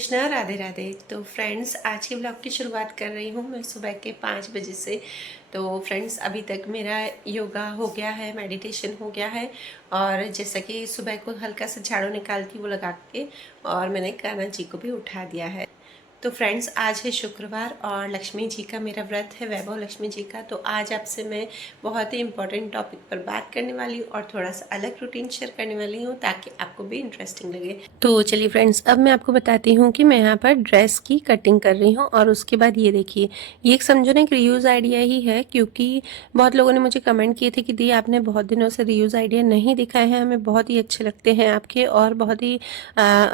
कृष्णा, राधे राधे। तो फ्रेंड्स, आज के ब्लॉग की शुरुआत कर रही हूँ मैं सुबह के 5 बजे से। तो फ्रेंड्स, अभी तक मेरा योगा हो गया है, मेडिटेशन हो गया है। और जैसा कि सुबह को हल्का सा झाड़ू निकालती वो लगा के, और मैंने कान्हा जी को भी उठा दिया है। तो फ्रेंड्स, आज है शुक्रवार और लक्ष्मी जी का मेरा व्रत है, वैभव लक्ष्मी जी का। तो आज आपसे मैं बहुत ही इंपॉर्टेंट टॉपिक पर बात करने वाली हूँ और थोड़ा सा अलग रूटीन शेयर करने वाली हूँ ताकि आपको भी इंटरेस्टिंग लगे। तो चलिए फ्रेंड्स, अब मैं आपको बताती हूँ कि मैं यहाँ पर ड्रेस की कटिंग कर रही हूँ। और उसके बाद ये देखिए, ये एक समझो ना एक रीयूज़ आइडिया ही है, क्योंकि बहुत लोगों ने मुझे कमेंट किए थे कि दी आपने बहुत दिनों से रीयूज़ आइडिया नहीं दिखाए हैं, हमें बहुत ही अच्छे लगते हैं आपके, और बहुत ही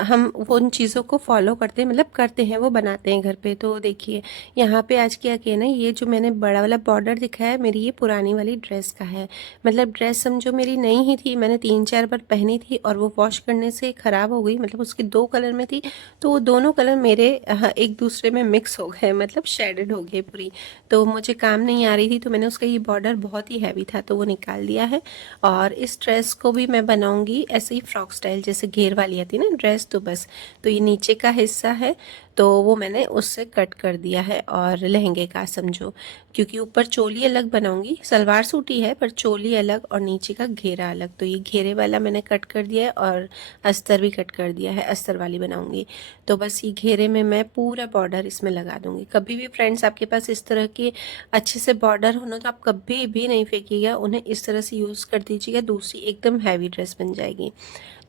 हम उन चीज़ों को फॉलो करते हैं, मतलब करते हैं, वो बनाते हैं घर पे। तो देखिए यहाँ पे आज क्या किया ना, ये जो मैंने बड़ा वाला बॉर्डर दिखाया है, मेरी ये पुरानी वाली ड्रेस का है। मतलब ड्रेस समझो मेरी नई ही थी, मैंने 3-4 बार पहनी थी और वो वॉश करने से ख़राब हो गई। मतलब उसके 2 कलर में थी, तो वो दोनों कलर मेरे एक दूसरे में मिक्स हो गए, मतलब शेडेड हो गई पूरी। तो मुझे काम नहीं आ रही थी, तो मैंने उसका ये बॉर्डर बहुत ही हैवी था तो वो निकाल दिया है। और इस ड्रेस को भी मैं बनाऊंगी ऐसे ही फ्रॉक स्टाइल, जैसे घेर वाली आती है ना ड्रेस, तो बस। तो ये नीचे का हिस्सा है, तो वो मैंने उससे कट कर दिया है। और लहंगे का समझो, क्योंकि ऊपर चोली अलग बनाऊंगी, सलवार सूट ही है पर चोली अलग और नीचे का घेरा अलग। तो ये घेरे वाला मैंने कट कर दिया है और अस्तर भी कट कर दिया है, अस्तर वाली बनाऊंगी। तो बस ये घेरे में मैं पूरा बॉर्डर इसमें लगा दूंगी। कभी भी फ्रेंड्स आपके पास इस तरह के अच्छे से बॉर्डर होना, तो आप कभी भी नहीं फेंकिएगा, उन्हें इस तरह से यूज़ कर दीजिएगा, दूसरी एकदम हैवी ड्रेस बन जाएगी।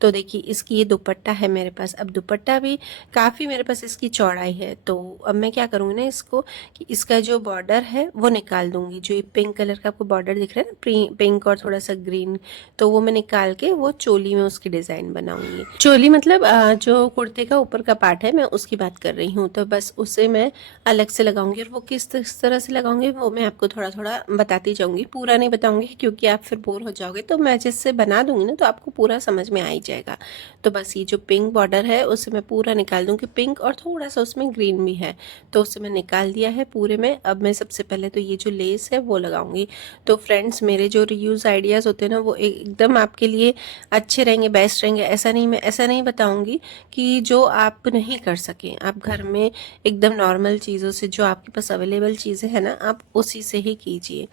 तो देखिए, इसकी ये दुपट्टा है मेरे पास। अब दुपट्टा भी काफ़ी मेरे पास इसकी चौड़ाई है। तो अब मैं क्या करूँगी ना इसको, कि इसका जो बॉर्डर है वो निकाल दूँगी। जो ये पिंक कलर का आपको बॉर्डर दिख रहा है ना, पिंक और थोड़ा सा ग्रीन, तो वो मैं निकाल के वो चोली में उसकी डिज़ाइन बनाऊँगी। चोली मतलब जो कुर्ते का ऊपर का पार्ट है, मैं उसकी बात कर रही हूँ। तो बस उसे मैं अलग से लगाऊंगी, और वो किस तरह से लगाऊंगी वो मैं आपको थोड़ा थोड़ा बताती जाऊँगी, पूरा नहीं बताऊँगी क्योंकि आप फिर बोर हो जाओगे। तो मैं जिससे बना दूँगी ना, तो आपको पूरा समझ में आ ही जाएगा। तो बस ये जो पिंक बॉर्डर है उसे मैं पूरा निकाल दूँगी, पिंक और थोड़ा सा उसमें ग्रीन भी है, तो उसे मैं निकाल दिया है पूरे में। अब मैं सबसे पहले तो ये जो लेस है वो लगाऊंगी। तो फ्रेंड्स, मेरे जो रीयूज़ आइडियाज़ होते हैं ना, वो एकदम आपके लिए अच्छे रहेंगे, बेस्ट रहेंगे। मैं ऐसा नहीं बताऊंगी कि जो आप नहीं कर सकें। आप घर में एकदम नॉर्मल चीज़ों से, जो आपके पास अवेलेबल चीज़ें हैं ना, आप उसी से ही कीजिए।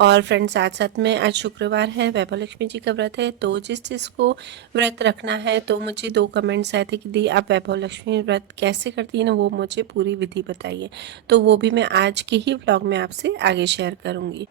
और फ्रेंड्स, साथ साथ में आज शुक्रवार है, वैभव लक्ष्मी जी का व्रत है। तो जिस को व्रत रखना है, तो मुझे 2 कमेंट्स आए थे कि दी आप वैभव लक्ष्मी व्रत कैसे करती हैं ना, वो मुझे पूरी विधि बताइए। तो वो भी मैं आज के ही व्लॉग में आपसे आगे शेयर करूँगी।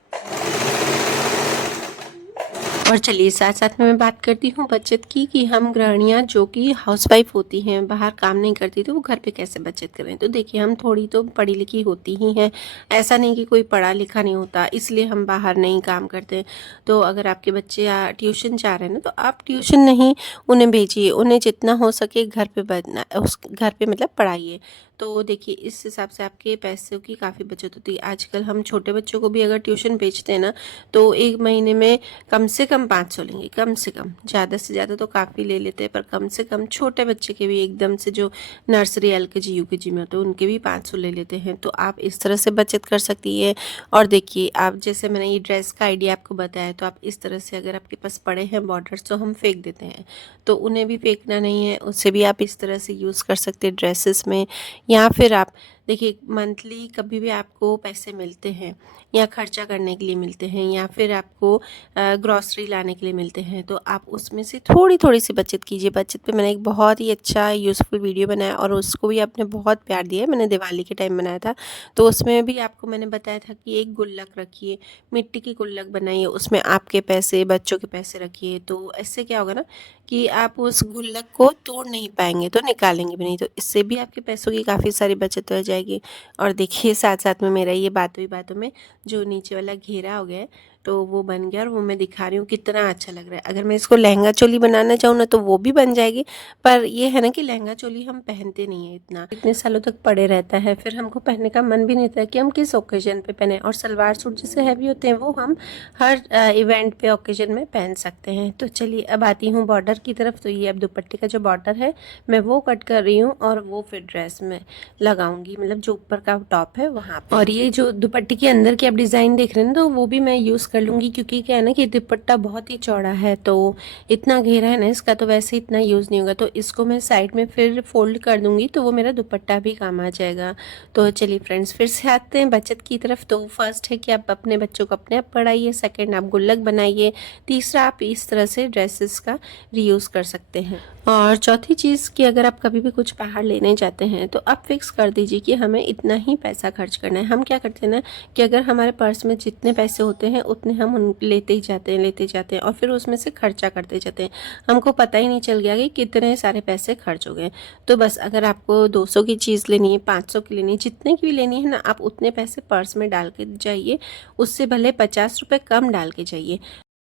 और चलिए, साथ साथ में मैं बात करती हूँ बचत की, कि हम गृहिणियाँ जो कि हाउसवाइफ होती हैं, बाहर काम नहीं करती, तो वो घर पे कैसे बचत करें। तो देखिए, हम थोड़ी तो पढ़ी लिखी होती ही हैं, ऐसा नहीं कि कोई पढ़ा लिखा नहीं होता इसलिए हम बाहर नहीं काम करते। तो अगर आपके बच्चे ट्यूशन जा रहे हैं ना, तो आप ट्यूशन नहीं उन्हें भेजिए, उन्हें जितना हो सके घर पे बना, उस घर पे मतलब पढ़ाइए। तो देखिए, इस हिसाब से आपके पैसों की काफ़ी बचत होती है। आजकल हम छोटे बच्चों को भी अगर ट्यूशन भेजते हैं ना, तो 1 महीने में कम से कम 500 लेंगे, कम से कम। ज़्यादा से ज़्यादा तो काफ़ी ले लेते हैं, पर कम से कम छोटे बच्चे के भी, एकदम से जो नर्सरी LKG UKG में होते हैं, उनके भी 500 ले लेते हैं। तो आप इस तरह से बचत कर सकती है। और देखिए, आप जैसे मैंने ये ड्रेस का आइडिया आपको बताया, तो आप इस तरह से, अगर आपके पास पड़े हैं बॉर्डर्स तो हम फेंक देते हैं, तो उन्हें भी फेंकना नहीं है, उससे भी आप इस तरह से यूज़ कर सकते हैं ड्रेसेस में। या फिर आप देखिए, मंथली कभी भी आपको पैसे मिलते हैं, या खर्चा करने के लिए मिलते हैं, या फिर आपको ग्रॉसरी लाने के लिए मिलते हैं, तो आप उसमें से थोड़ी थोड़ी सी बचत कीजिए। बचत पे मैंने एक बहुत ही अच्छा यूज़फुल वीडियो बनाया, और उसको भी आपने बहुत प्यार दिया है। मैंने दिवाली के टाइम बनाया था, तो उसमें भी आपको मैंने बताया था कि एक गुल्लक रखिए, मिट्टी की गुल्लक बनाइए, उसमें आपके पैसे, बच्चों के पैसे रखिए। तो इससे क्या होगा ना, कि आप उस गुल्लक को तोड़ नहीं पाएंगे, तो निकालेंगे भी नहीं, तो इससे भी आपके पैसों की काफ़ी सारी बचत हो जाएगी। और देखिए, साथ साथ में मेरा ये बातों ही बातों में जो नीचे वाला घेरा हो गया है, तो वो बन गया, और वो मैं दिखा रही हूँ कितना अच्छा लग रहा है। अगर मैं इसको लहंगा चोली बनाना चाहूँ ना, तो वो भी बन जाएगी। पर ये है ना कि लहंगा चोली हम पहनते नहीं है, इतने सालों तक पड़े रहता है, फिर हमको पहनने का मन भी नहीं होता कि हम किस ओकेजन पे पहने। और सलवार सूट जैसे हैवी होते हैं, वो हम हर इवेंट पे, ओकेजन में पहन सकते हैं। तो चलिए, अब आती हूँ बॉर्डर की तरफ। तो ये अब दुपट्टे का जो बॉर्डर है, मैं वो कट कर रही हूँ, और वो फिर ड्रेस में लगाऊंगी, मतलब जो ऊपर का टॉप है वहाँ पे। और ये जो दुपट्टे के अंदर की आप डिज़ाइन देख रहे हैं, तो वो भी मैं यूज़ कर लूँगी, क्योंकि क्या है ना कि दुपट्टा बहुत ही चौड़ा है, तो इतना घेरा है ना इसका, तो वैसे इतना यूज़ नहीं होगा। तो इसको मैं साइड में फिर फोल्ड कर दूँगी, तो वो मेरा दुपट्टा भी काम आ जाएगा। तो चलिए फ्रेंड्स, फिर से आते हैं बचत की तरफ। तो फर्स्ट है कि आप अपने बच्चों को अपने आप पढ़ाइए, सेकेंड आप गुल्लक बनाइए, तीसरा आप इस तरह से ड्रेसेस का रीयूज़ कर सकते हैं। और चौथी चीज़ कि अगर आप कभी भी कुछ बाहर लेने जाते हैं तो आप फिक्स कर दीजिए कि हमें इतना ही पैसा खर्च करना है। हम क्या करते हैं ना कि अगर हमारे पर्स में जितने पैसे होते हैं उतने हम उन लेते जाते हैं और फिर उसमें से खर्चा करते जाते हैं। हमको पता ही नहीं चल गया कि कितने सारे पैसे खर्च हो गए। तो बस अगर आपको 200 की चीज़ लेनी है, 500 की लेनी है, जितने की भी लेनी है ना, आप उतने पैसे पर्स में डाल के जाइए। उससे भले 50 रुपये कम डाल के जाइए,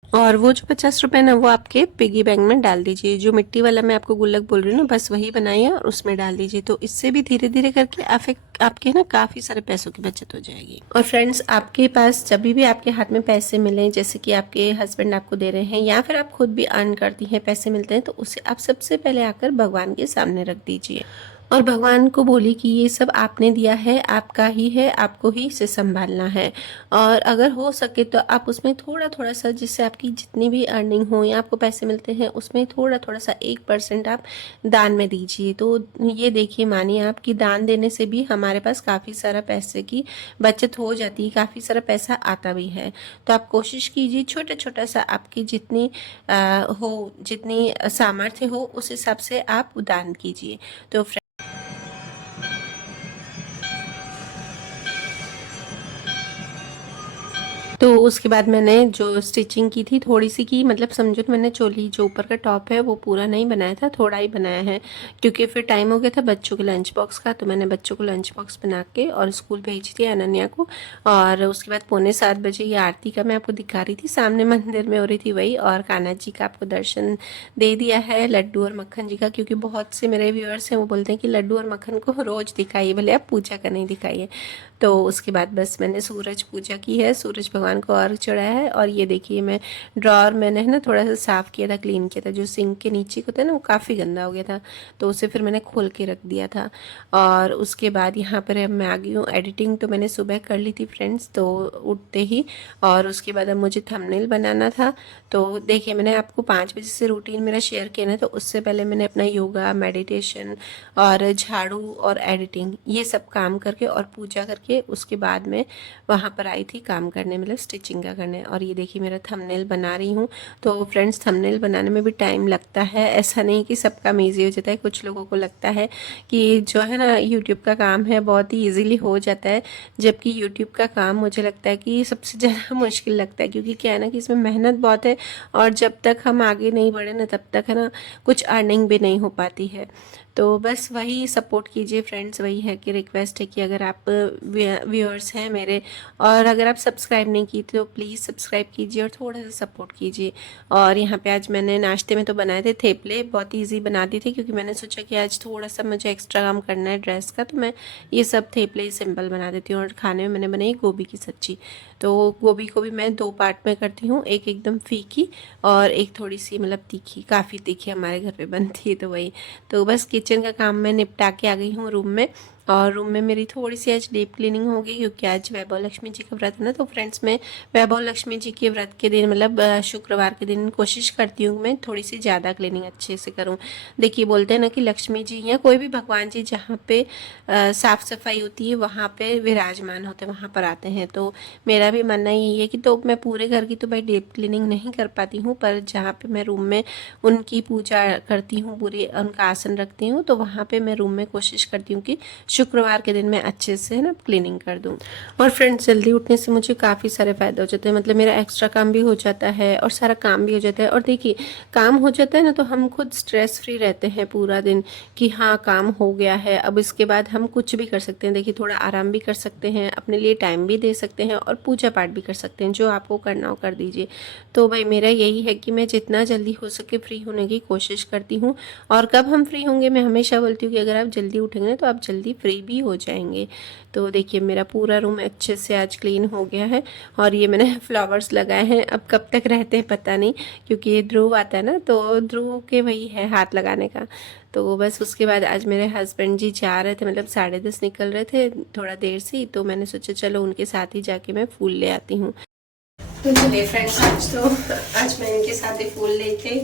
और वो जो 50 रुपये ना वो आपके पिगी बैंक में डाल दीजिए। जो मिट्टी वाला मैं आपको गुल्लक बोल रही हूँ ना, बस वही बनाइए और उसमें डाल दीजिए। तो इससे भी धीरे धीरे करके आपके ना काफ़ी सारे पैसों की बचत हो जाएगी। और फ्रेंड्स, आपके पास जब भी आपके हाथ में पैसे मिलें, जैसे कि आपके हस्बैंड आपको दे रहे हैं या फिर आप खुद भी अर्न करती हैं, पैसे मिलते हैं, तो उसे आप सबसे पहले आकर भगवान के सामने रख दीजिए और भगवान को बोलिए कि ये सब आपने दिया है, आपका ही है, आपको ही इसे संभालना है। और अगर हो सके तो आप उसमें थोड़ा थोड़ा सा, जिससे आपकी जितनी भी अर्निंग हो या आपको पैसे मिलते हैं, उसमें थोड़ा थोड़ा सा 1% आप दान में दीजिए। तो ये देखिए, मानिए आप कि दान देने से भी हमारे पास काफ़ी सारा पैसे की बचत हो जाती है, काफ़ी सारा पैसा आता भी है। तो आप कोशिश कीजिए, छोटा छोटा सा आपकी जितनी जितनी सामर्थ्य हो उस हिसाब से आप दान कीजिए। तो तो उसके बाद मैंने जो स्टिचिंग की थी थोड़ी सी की, मतलब समझो तो मैंने चोली जो ऊपर का टॉप है वो पूरा नहीं बनाया था, थोड़ा ही बनाया है, क्योंकि फिर टाइम हो गया था बच्चों के लंच बॉक्स का। तो मैंने बच्चों को लंच बॉक्स बना के और स्कूल भेजी थी अनन्या को। और उसके बाद 6:45 ये आरती का मैं आपको दिखा रही थी, सामने मंदिर में हो रही थी वही। और कान्हा जी का आपको दर्शन दे दिया है, लड्डू और मक्खन जी का, क्योंकि बहुत से मेरे व्यूअर्स हैं वो बोलते हैं कि लड्डू और मक्खन को रोज़ दिखाइए, भले आप पूजा का नहीं दिखाइए। तो उसके बाद बस मैंने सूरज पूजा की है, सूरज भगवान को अर्घ चढ़ाया है। और ये देखिए, मैं ड्रॉर मैंने है ना थोड़ा सा साफ़ किया था, क्लीन किया था, जो सिंक के नीचे को था ना वो काफ़ी गंदा हो गया था, तो उसे फिर मैंने खोल के रख दिया था। और उसके बाद यहाँ पर अब मैं आ गई हूँ एडिटिंग। तो मैंने सुबह कर ली थी फ्रेंड्स, तो उठते ही। और उसके बाद अब मुझे थंबनेल बनाना था। तो देखिए, मैंने आपको 5 बजे से रूटीन मेरा शेयर किया ना, तो उससे पहले मैंने अपना योगा, मेडिटेशन और झाड़ू और एडिटिंग ये सब काम करके और पूजा करके उसके बाद में वहाँ पर आई थी काम करने, मतलब स्टिचिंग का करने। और ये देखिए, मेरा थंबनेल बना रही हूँ। तो फ्रेंड्स, थंबनेल बनाने में भी टाइम लगता है, ऐसा नहीं कि सब काम ईजी हो जाता है। कुछ लोगों को लगता है कि जो है ना यूट्यूब का काम है बहुत ही ईजीली हो जाता है, जबकि यूट्यूब का काम मुझे लगता है कि सबसे ज़्यादा मुश्किल लगता है, क्योंकि क्या है ना कि इसमें मेहनत बहुत है। और जब तक हम आगे नहीं बढ़े ना, तब तक है ना कुछ अर्निंग भी नहीं हो पाती है। तो बस वही सपोर्ट कीजिए फ्रेंड्स, वही है कि रिक्वेस्ट है कि अगर आप व्यूअर्स हैं मेरे और अगर आप सब्सक्राइब नहीं की तो प्लीज़ सब्सक्राइब कीजिए और थोड़ा सा सपोर्ट कीजिए। और यहाँ पे आज मैंने नाश्ते में तो बनाए थे थेपले, बहुत ईजी बना दी थी, क्योंकि मैंने सोचा कि आज थोड़ा सा मुझे एक्स्ट्रा काम करना है ड्रेस का, तो मैं ये सब थेपले ही सिंपल बना देती हूँ। और खाने में मैंने बनाई गोभी की सब्जी। तो गोभी को भी मैं 2 पार्ट में करती हूँ, एक एकदम फीकी और एक थोड़ी सी मतलब तीखी, काफ़ी तीखी हमारे घर पे बनती है, तो वही। तो बस किचन का काम मैं निपटा के आ गई हूँ रूम में। और रूम में मेरी थोड़ी सी आज डीप क्लीनिंग होगी, क्योंकि आज वैभव लक्ष्मी जी का व्रत है ना। तो फ्रेंड्स, मैं वैभव लक्ष्मी जी के व्रत के दिन, मतलब शुक्रवार के दिन कोशिश करती हूँ मैं थोड़ी सी ज़्यादा क्लीनिंग अच्छे से करूँ। देखिए, बोलते हैं ना कि लक्ष्मी जी या कोई भी भगवान जी जहाँ पे साफ़ सफाई होती है वहाँ पे विराजमान होते हैं, वहाँ पर आते हैं। तो मेरा भी मानना यही है कि तो मैं पूरे घर की तो भाई डीप क्लीनिंग नहीं कर पाती हूँ, पर जहाँ पे मैं रूम में उनकी पूजा करती हूँ, पूरी उनका आसन रखती हूँ, तो वहाँ पे मैं रूम में कोशिश करती हूँ कि शुक्रवार के दिन मैं अच्छे से ना क्लीनिंग कर दूँ। और फ्रेंड्स, जल्दी उठने से मुझे काफ़ी सारे फ़ायदे हो जाते हैं, मतलब मेरा एक्स्ट्रा काम भी हो जाता है और सारा काम भी हो जाता है। और देखिए, काम हो जाता है ना तो हम खुद स्ट्रेस फ्री रहते हैं पूरा दिन कि हाँ काम हो गया है, अब इसके बाद हम कुछ भी कर सकते हैं। देखिए, थोड़ा आराम भी कर सकते हैं, अपने लिए टाइम भी दे सकते हैं और पूजा पाठ भी कर सकते हैं, जो आपको करना हो कर दीजिए। तो भाई मेरा यही है कि मैं जितना जल्दी हो सके फ्री होने की कोशिश करती हूँ। और कब हम फ्री होंगे, मैं हमेशा बोलती हूँ कि अगर आप जल्दी उठेंगे ना तो आप जल्दी फ्री भी हो जाएंगे। तो देखिए, मेरा पूरा रूम अच्छे से आज क्लीन हो गया है। और ये मैंने फ्लावर्स लगाए हैं, अब कब तक रहते हैं पता नहीं, क्योंकि ये ध्रुव आता है ना, तो ध्रुव के वही है हाथ लगाने का। तो बस उसके बाद आज मेरे हस्बैंड जी जा रहे थे, मतलब 10:30 निकल रहे थे थोड़ा देर से ही, तो मैंने सोचा चलो उनके साथ ही जाके मैं फूल ले आती हूँ। तो चलिए फ्रेंड्स, आज मैं इनके साथ ही फूल लेके,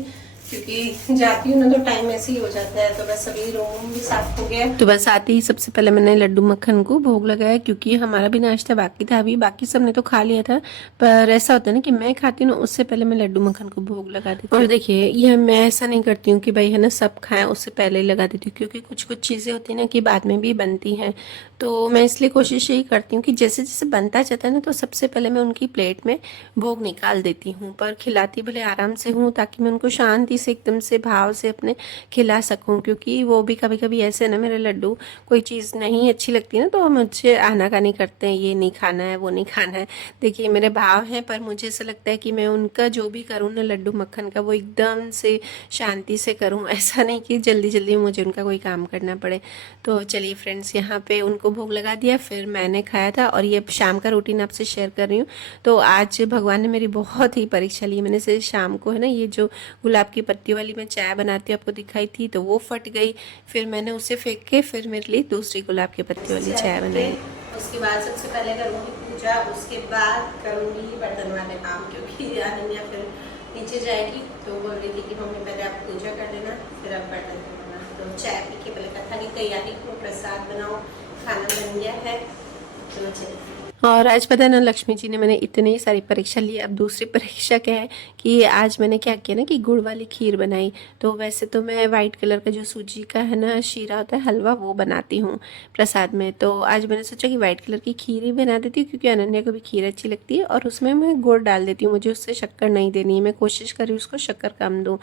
क्योंकि जाती हूँ ना तो टाइम ऐसे ही हो जाता है। तो बस अभी रूम भी साफ हो गया। तो बस आते ही सबसे पहले मैंने लड्डू मक्खन को भोग लगाया, क्योंकि हमारा भी नाश्ता बाकी था। अभी बाकी सबने तो खा लिया था, पर ऐसा होता है ना कि मैं खाती हूँ उससे पहले मैं लड्डू मक्खन को भोग लगा देती हूँ। और देखिए, ये मैं ऐसा नहीं करती हूँ कि भाई है ना सब खाएं, उससे पहले ही लगा देती हूँ, क्योंकि कुछ कुछ चीज़ें होती हैं ना कि बाद में भी बनती हैं। तो मैं इसलिए कोशिश यही करती हूँ कि जैसे जैसे बनता जाता है ना, तो सबसे पहले मैं उनकी प्लेट में भोग निकाल देती हूँ। पर खिलाती भले आराम से हूँ, ताकि मैं उनको शांति से एकदम से भाव से अपने खिला सकूँ, क्योंकि वो भी कभी कभी ऐसे ना मेरे लड्डू, कोई चीज़ नहीं अच्छी लगती ना तो मुझसे आनाकानी करते हैं, ये नहीं खाना है, वो नहीं खाना है। देखिए, मेरे भाव हैं, पर मुझे ऐसा लगता है कि मैं उनका जो भी करूँ ना लड्डू मक्खन का, वो एकदम से शांति से करूँ, ऐसा नहीं कि जल्दी जल्दी मुझे उनका कोई काम करना पड़े। तो चलिए फ्रेंड्स, यहाँ पे उनको भोग लगा दिया, फिर मैंने खाया था। और ये शाम का रूटीन आपसे शेयर कर रही हूँ। तो आज भगवान ने मेरी बहुत ही परीक्षा ली। मैंने से शाम को है ना ये जो गुलाब की पत्ती वाली मैं चाय बनाती हूँ आपको दिखाई थी, तो वो फट गई। फिर मैंने उसे फेंक के फिर मेरे लिए दूसरी गुलाब की पत्ती वाली चाय बनाई। उसके बाद सबसे पहले करूँगी पूजा, उसके बाद करूँगी बर्तन वाले काम, क्योंकि अनन्या फिर नीचे जाएगी। तो बोल रही थी कि मम्मी पहले आप पूजा कर लेना, फिर आप बर्तन धोना। तो चाय पी के पहले कथा की तैयारी को, प्रसाद बनाओ, खाना बन गया है। तो चलिए। और आज पता है ना, लक्ष्मी जी ने मैंने इतनी सारी परीक्षा ली। अब दूसरी परीक्षा क्या है कि आज मैंने क्या किया ना कि गुड़ वाली खीर बनाई। तो वैसे तो मैं वाइट कलर का जो सूजी का है ना शीरा होता है, हलवा, वो बनाती हूँ प्रसाद में। तो आज मैंने सोचा कि वाइट कलर की खीर ही बना देती हूँ, क्योंकि अनन्या को भी खीर अच्छी लगती है। और उसमें मैं गुड़ डाल देती हूँ, मुझे उससे शक्कर नहीं देनी है। मैं कोशिश करी उसको शक्कर कम दूँ,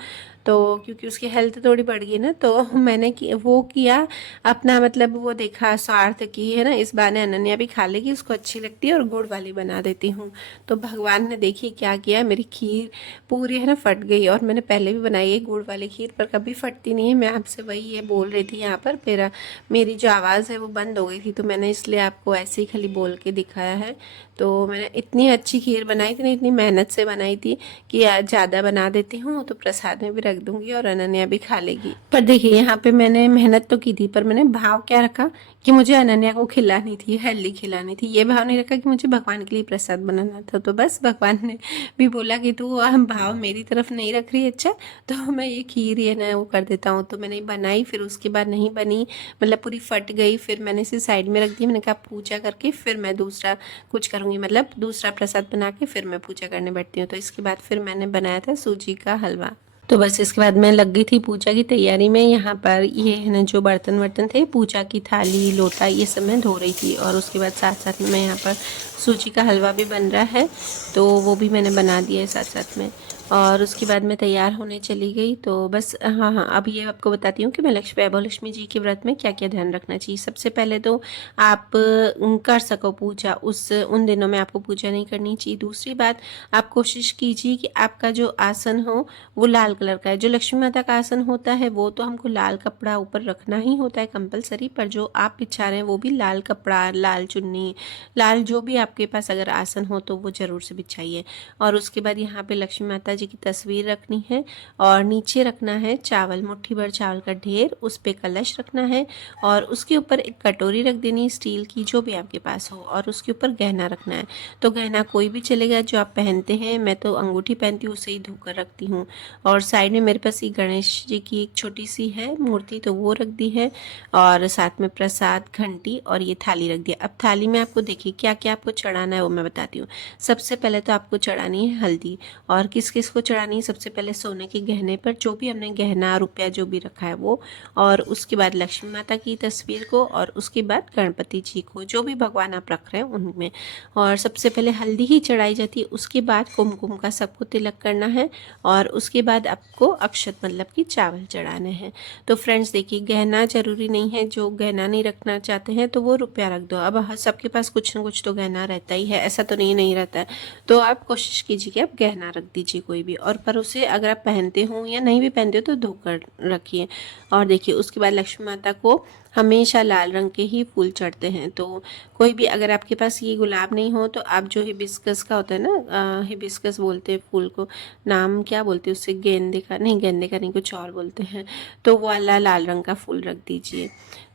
तो क्योंकि उसकी हेल्थ थोड़ी बढ़ गई ना, तो मैंने वो किया अपना, मतलब वो देखा स्वार्थ की है ना, इस बहाने अनन्या भी खा लेगी, उसको अच्छी लगती है, और गुड़ वाली बना देती हूँ। तो भगवान ने देखिए क्या किया, मेरी खीर पूरी है ना फट गई। और मैंने पहले भी बनाई है गुड़ वाली खीर, पर कभी फटती नहीं है। मैं आपसे वही ये बोल रही थी यहाँ पर, फिर मेरी जो आवाज़ है वो बंद हो गई थी, तो मैंने इसलिए आपको ऐसे ही खाली बोल के दिखाया है। तो मैंने इतनी अच्छी खीर बनाई थी ना, इतनी मेहनत से बनाई थी कि आज ज़्यादा बना देती हूँ तो प्रसाद में भी रख दूँगी और अनन्या भी खा लेगी। पर देखिए, यहाँ पे मैंने मेहनत तो की थी, पर मैंने भाव क्या रखा कि मुझे अनन्या को खिलानी थी, हेल्दी खिलानी थी। ये भाव नहीं रखा कि मुझे भगवान के लिए प्रसाद बनाना था। तो बस भगवान ने भी बोला कि तू भाव मेरी तरफ नहीं रख रही, अच्छा तो मैं ये खीर है ना वो कर देता हूँ। तो मैंने बनाई, फिर उसके बाद नहीं बनी, मतलब पूरी फट गई। फिर मैंने इसे साइड में रख दी। मैंने कहा पूजा करके फिर मैं दूसरा कुछ करूँगी, मतलब दूसरा प्रसाद बना के फिर मैं पूजा करने बैठती हूँ। तो इसके बाद फिर मैंने बनाया था सूजी का हलवा। तो बस इसके बाद मैं लग गई थी पूजा की तैयारी में। यहाँ पर ये है ना जो बर्तन वर्तन थे, पूजा की थाली, लोटा, ये सब मैं धो रही थी। और उसके बाद साथ साथ में मैं यहाँ पर सूजी का हलवा भी बन रहा है, तो वो भी मैंने बना दिया है साथ साथ में। और उसके बाद मैं तैयार होने चली गई। तो बस हाँ हाँ, अब ये आपको बताती हूँ कि मैं वैभव लक्ष्मी जी के व्रत में क्या क्या ध्यान रखना चाहिए। सबसे पहले तो आप कर सको पूजा, उन दिनों में आपको पूजा नहीं करनी चाहिए। दूसरी बात, आप कोशिश कीजिए कि आपका जो आसन हो वो लाल कलर का है। जो लक्ष्मी माता का आसन होता है वो तो हमको लाल कपड़ा ऊपर रखना ही होता है कंपलसरी, पर जो आप बिछा रहे हैं वो भी लाल कपड़ा, लाल चुन्नी, लाल जो भी आपके पास अगर आसन हो तो वो ज़रूर से बिछाइए। और उसके बाद यहाँ पे लक्ष्मी माता जी की तस्वीर रखनी है, और नीचे रखना है चावल, मुट्ठी भर चावल का ढेर, उस पे कलश रखना है, और उसके ऊपर एक कटोरी रख देनी स्टील की, जो भी आपके पास हो, और उसके ऊपर गहना रखना है। तो गहना कोई भी चलेगा जो आप पहनते हैं। मैं तो अंगूठी पहनती हूँ, उसे ही धोकर रखती हूँ। और साइड में मेरे पास ये गणेश जी की एक छोटी सी है मूर्ति, तो वो रख दी है। और साथ में प्रसाद, घंटी और ये थाली रख दिया। अब थाली में आपको देखिए क्या क्या आपको चढ़ाना है वो मैं बताती हूँ। सबसे पहले तो आपको चढ़ानी है हल्दी। और किस किस को चढ़ानी है, सबसे पहले सोने के गहने पर, जो भी हमने गहना रुपया जो भी रखा है वो, और उसके बाद लक्ष्मी माता की तस्वीर को, और उसके बाद गणपति जी को, जो भी भगवान आप रख रहे हैं उनमें। और सबसे पहले हल्दी ही चढ़ाई जाती है, उसके बाद कुमकुम का सबको तिलक करना है, और उसके बाद आपको अक्षत मतलब कि चावल चढ़ाने हैं। तो फ्रेंड्स देखिए, गहना ज़रूरी नहीं है, जो गहना नहीं रखना चाहते हैं तो वो रुपया रख दो। अब सबके पास कुछ ना कुछ तो गहना रहता ही है, ऐसा तो नहीं रहता है। तो आप कोशिश कीजिए कि आप गहना रख दीजिए कोई भी, और पर उसे अगर आप पहनते हो या नहीं भी पहनते हो तो धोकर रखिए। और देखिए, उसके बाद लक्ष्मी माता को हमेशा लाल रंग के ही फूल चढ़ते हैं। तो कोई भी, अगर आपके पास ये गुलाब नहीं हो तो आप जो हिबिस्कस का होता है ना, हिबिस्कस बोलते हैं फूल को, नाम क्या बोलते हैं उससे, गेंदे का नहीं, कुछ और बोलते हैं, तो वो वाला लाल रंग का फूल रख दीजिए।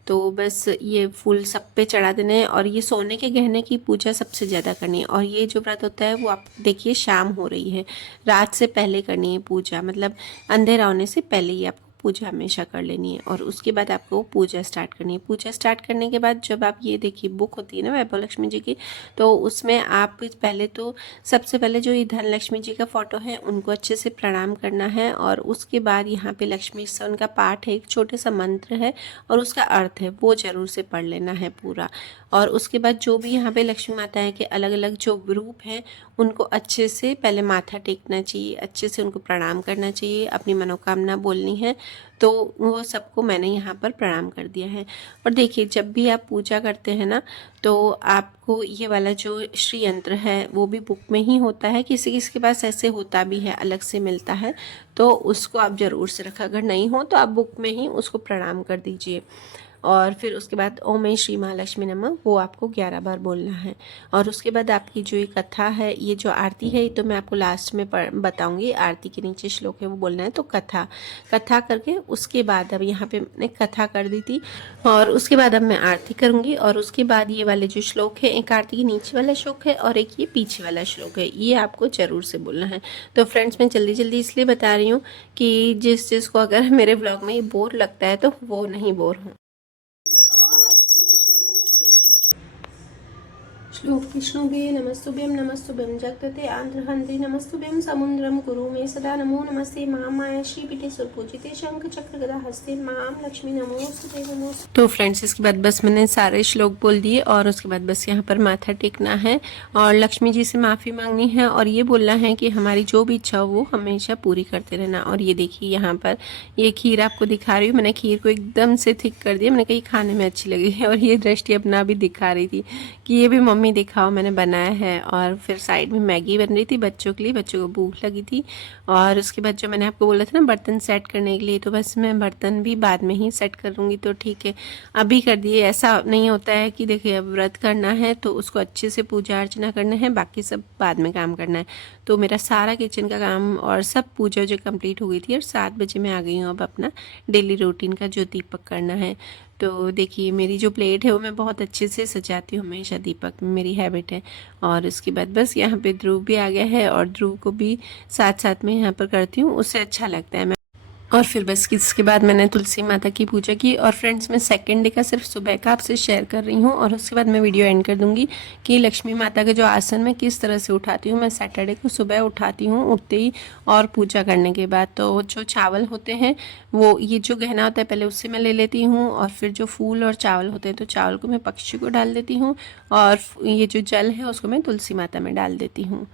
तो बस ये फूल सब पे चढ़ा देने हैं। और ये सोने के गहने की पूजा सबसे ज़्यादा करनी है। और ये जो व्रत होता है वो आप देखिए शाम हो रही है, रात से पहले करनी है पूजा, मतलब अंधेरा होने से पहले ही आपको पूजा हमेशा कर लेनी है। और उसके बाद आपको पूजा स्टार्ट करनी है। पूजा स्टार्ट करने के बाद जब आप ये देखिए बुक होती है ना वैभव लक्ष्मी जी की, तो उसमें आप पहले तो सबसे पहले जो ये धन लक्ष्मी जी का फोटो है उनको अच्छे से प्रणाम करना है। और उसके बाद यहाँ पे लक्ष्मी सन का पाठ है, एक छोटे सा मंत्र है और उसका अर्थ है वो ज़रूर से पढ़ लेना है पूरा। और उसके बाद जो भी यहाँ पे लक्ष्मी माता है के अलग अलग जो रूप हैं उनको अच्छे से पहले माथा टेकना चाहिए, अच्छे से उनको प्रणाम करना चाहिए, अपनी मनोकामना बोलनी है। तो वो सबको मैंने यहाँ पर प्रणाम कर दिया है। और देखिए जब भी आप पूजा करते हैं ना, तो आपको ये वाला जो श्री यंत्र है वो भी बुक में ही होता है, किसी किसी के पास ऐसे होता भी है, अलग से मिलता है, तो उसको आप ज़रूर से रखें। अगर नहीं हो तो आप बुक में ही उसको प्रणाम कर दीजिए। और फिर उसके बाद ओम ऐं श्री महालक्ष्मी नमः वो आपको 11 बार बोलना है। और उसके बाद आपकी जो ये कथा है, ये जो आरती है, ये तो मैं आपको लास्ट में बताऊंगी। आरती के नीचे श्लोक है वो बोलना है। तो कथा कथा करके उसके बाद अब यहाँ पे मैंने कथा कर दी थी और उसके बाद अब मैं आरती करूँगी। और उसके बाद ये वाले जो श्लोक है, एक आरती के नीचे वाला श्लोक है और एक ये पीछे वाला श्लोक है, ये आपको ज़रूर से बोलना है। तो फ्रेंड्स मैं जल्दी जल्दी इसलिए बता रही हूँ कि जिसको अगर मेरे ब्लॉग में ये बोर लगता है तो वो नहीं बोर हो। श्लोक विष्णुवे नमस्तुभ्यं नमस्तुभ्यं जगते आंध्रहंते नमस्तुभ्यं समुद्रम कुरु मे सदा नमो नमस्ते मां माया श्रीपीठे सुरपूजिते शंख चक्र गदा हस्ते मां लक्ष्मी नमोस्तुते नमोस्तुते। तो फ्रेंड्स इसके बाद बस मैंने सारे श्लोक बोल दिए और उसके बाद बस यहाँ पर माथा टेकना है और लक्ष्मी जी से माफ़ी मांगनी है और ये बोलना है कि हमारी जो भी इच्छा हो वो हमेशा पूरी करते रहना। और ये देखिए यहाँ पर ये खीर आपको दिखा रही हूँ, मैंने खीर को एकदम से थिक कर दिया, मैंने कही खाने में अच्छी लगी है। और ये दृष्टि अपना भी दिखा रही थी कि ये भी मम्मी दिखाओ मैंने बनाया है। और फिर साइड में मैगी बन रही थी बच्चों के लिए, बच्चों को भूख लगी थी। और उसके बाद जो मैंने आपको बोला था ना बर्तन सेट करने के लिए, तो बस मैं बर्तन भी बाद में ही सेट करूँगी। तो ठीक है अभी कर दिए, ऐसा नहीं होता है कि देखिए अब व्रत करना है तो उसको अच्छे से पूजा अर्चना करना है, बाकी सब बाद में काम करना है। तो मेरा सारा किचन का काम और सब पूजा जो कंप्लीट हो गई थी और 7 बजे मैं आ गई हूँ अब अपना डेली रूटीन का जो दीपक करना है। तो देखिए मेरी जो प्लेट है वो मैं बहुत अच्छे से सजाती हूँ हमेशा, दीपक में मेरी हैबिट है। और उसके बाद बस यहाँ पे ध्रुव भी आ गया है और ध्रुव को भी साथ साथ में यहाँ पर करती हूँ, उससे अच्छा लगता है। और फिर बस इसके बाद मैंने तुलसी माता की पूजा की। और फ्रेंड्स मैं सेकंड डे का सिर्फ सुबह का आपसे शेयर कर रही हूँ और उसके बाद मैं वीडियो एंड कर दूँगी कि लक्ष्मी माता के जो आसन मैं किस तरह से उठाती हूँ। मैं सैटरडे को सुबह उठाती हूँ उठते ही और पूजा करने के बाद तो जो चावल होते हैं वो ये जो गहना होता है पहले उससे मैं ले लेती हूँ और फिर जो फूल और चावल होते हैं तो चावल को मैं पक्षी को डाल देती हूँ और ये जो जल है उसको मैं तुलसी माता में डाल देती हूँ।